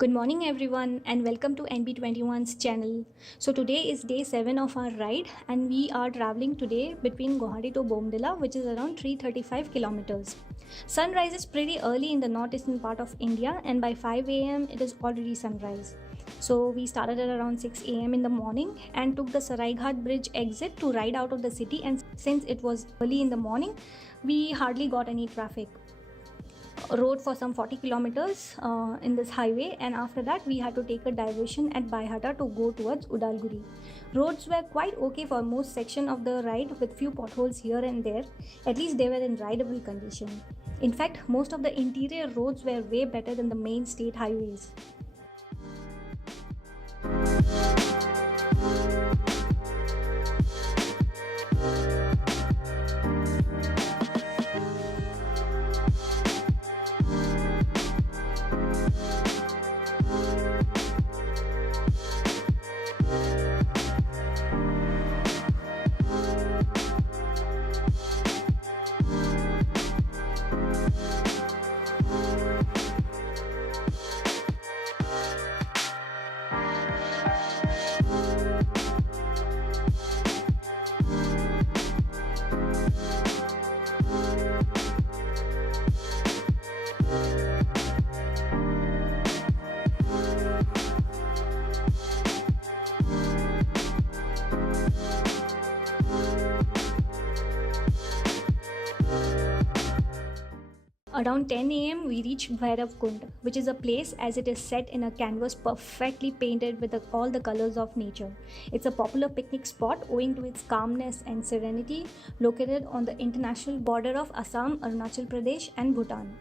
Good morning, everyone, and welcome to NB21's channel. So, today is day 7 of our ride, and we are traveling today between Guwahati to Bomdila, which is around 335 kilometers. Sun rises pretty early in the northeastern part of India, and by 5 a.m., it is already sunrise. So, we started at around 6 a.m. in the morning and took the Saraighat Bridge exit to ride out of the city. And since it was early in the morning, we hardly got any traffic. Rode for some 40 kilometers in this highway, and after that we had to take a diversion at Baihata to go towards Udalguri. Roads were quite okay for most section of the ride with few potholes here and there. At least they were in rideable condition. In fact, most of the interior roads were way better than the main state highways. Around 10 a.m. we reached Bhairav Kund, which is a place as it is set in a canvas perfectly painted with all the colors of nature. It's a popular picnic spot owing to its calmness and serenity, located on the international border of Assam, Arunachal Pradesh and Bhutan.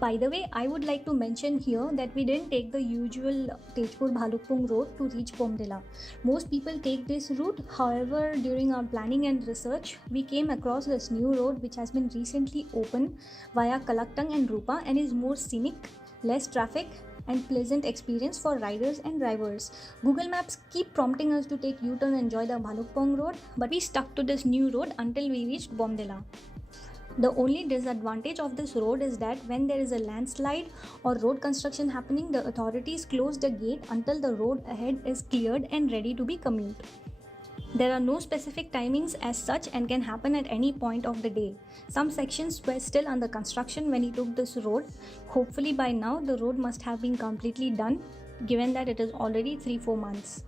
By the way, I would like to mention here that we didn't take the usual Tejpur Bhalukpung road to reach Bomdila. Most people take this route. However, during our planning and research, we came across this new road which has been recently opened via Kalaktang and Rupa and is more scenic, less traffic, and pleasant experience for riders and drivers. Google Maps keep prompting us to take U-turn and enjoy the Bhalukpong road, but we stuck to this new road until we reached Bomdila. The only disadvantage of this road is that when there is a landslide or road construction happening, the authorities close the gate until the road ahead is cleared and ready to be commute. There are no specific timings as such and can happen at any point of the day. Some sections were still under construction when he took this road. Hopefully by now the road must have been completely done, given that it is already 3-4 months.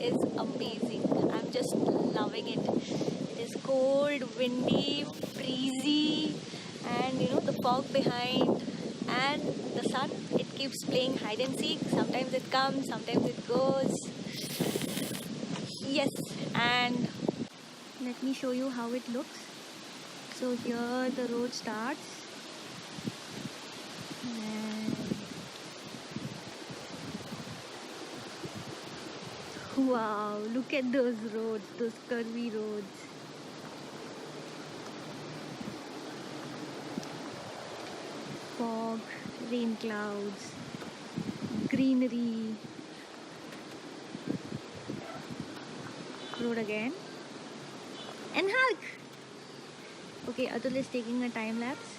Is amazing. I'm just loving it. It is cold, windy, breezy, and the fog behind and the sun. It keeps playing hide and seek. Sometimes it comes, sometimes it goes. Yes, and let me show you how it looks. So here the road starts. Wow, look at those roads, those curvy roads. Fog, rain clouds, greenery. Road again. And Hulk! Okay, Atul is taking a time lapse.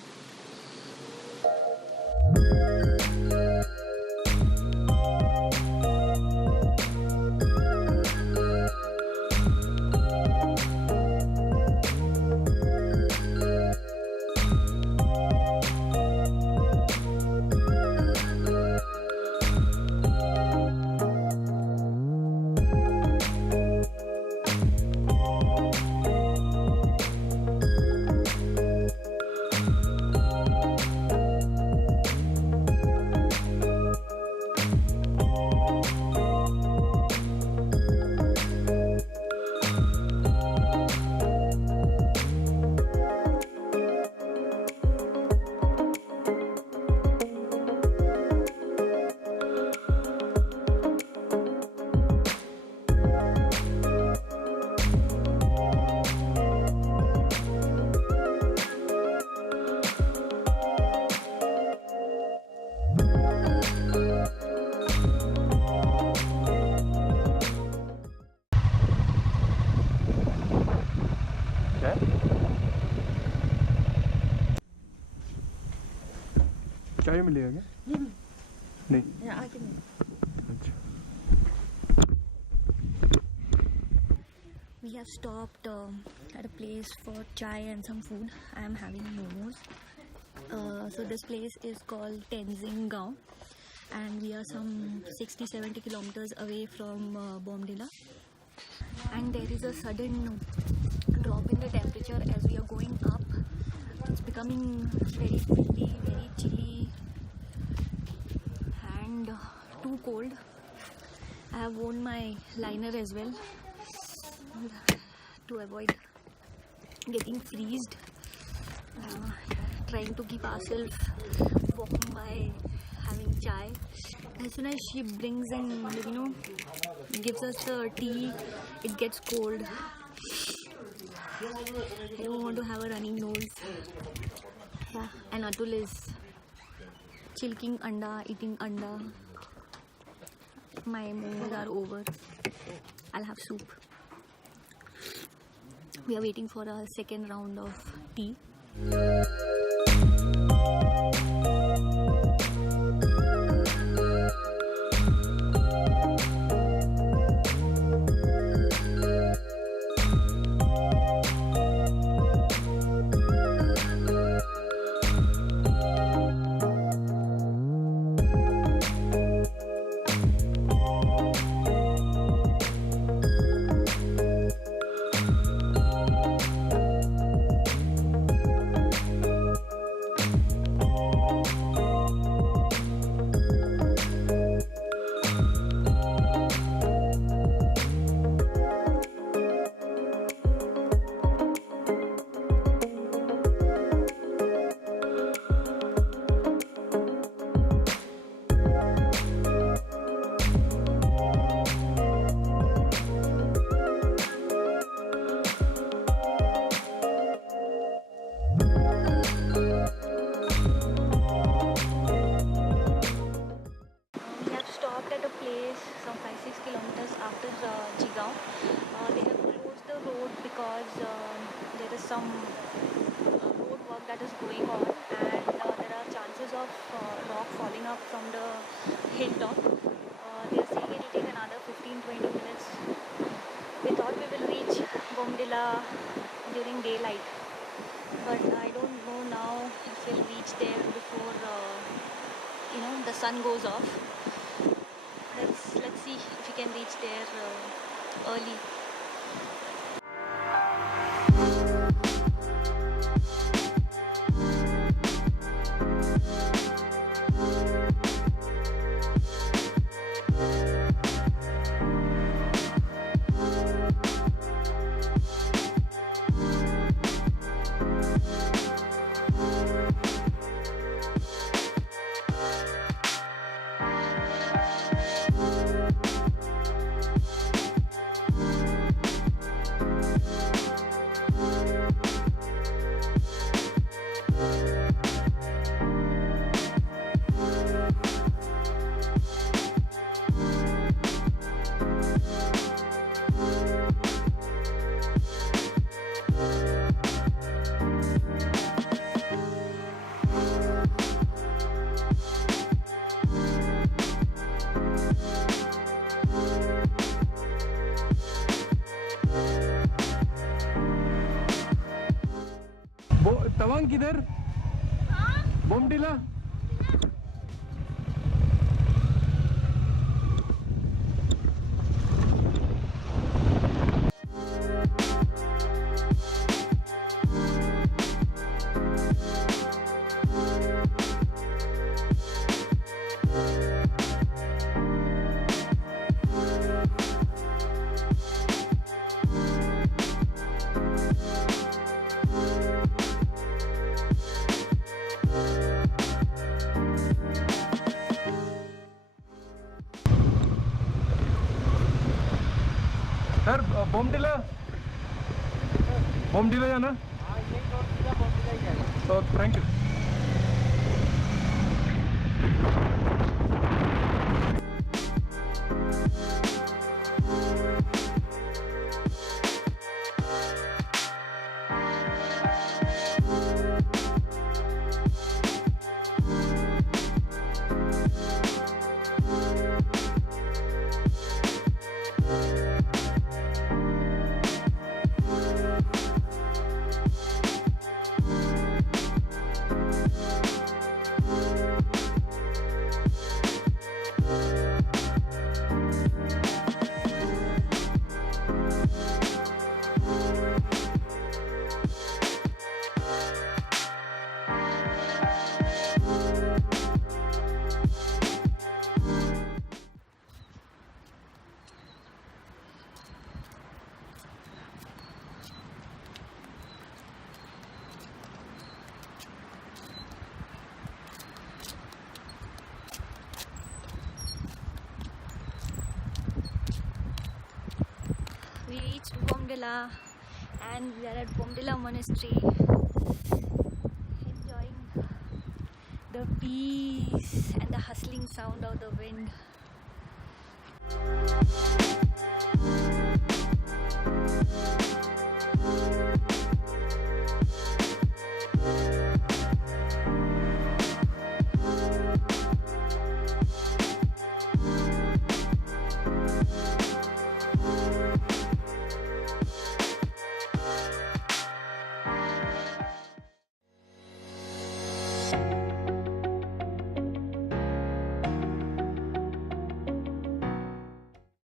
चाय मिलेगा क्या? नहीं। अच्छा। We have stopped at a place for chai and some food. I am having momos. So this place is called Tenzing Gaon, and we are some 60-70 kilometers away from Bomdila. And there is a sudden drop in the temperature as we are going up. It's becoming very windy, very chilly, and too cold. I have worn my liner as well to avoid getting freezed. Trying to keep ourselves warm by having chai. As soon as she brings in, gives us the tea, it gets cold. I don't want to have a running nose. Yeah, and Atul is chilking anda, eating anda. My momos are over. I'll have soup. We are waiting for a second round of tea. Some road work that is going on, and there are chances of rock falling up from the hilltop. They are saying it will take another 15-20 minutes. We thought we will reach Bomdila during daylight, but I don't know now if we'll reach there before the sun goes off. Let's see if we can reach there early. Tawang किधर? Bomdila? Sir Bomdila जाना? तो thank you. We reached Bomdila and we are at Bomdila monastery, enjoying the peace and the hustling sound of the wind.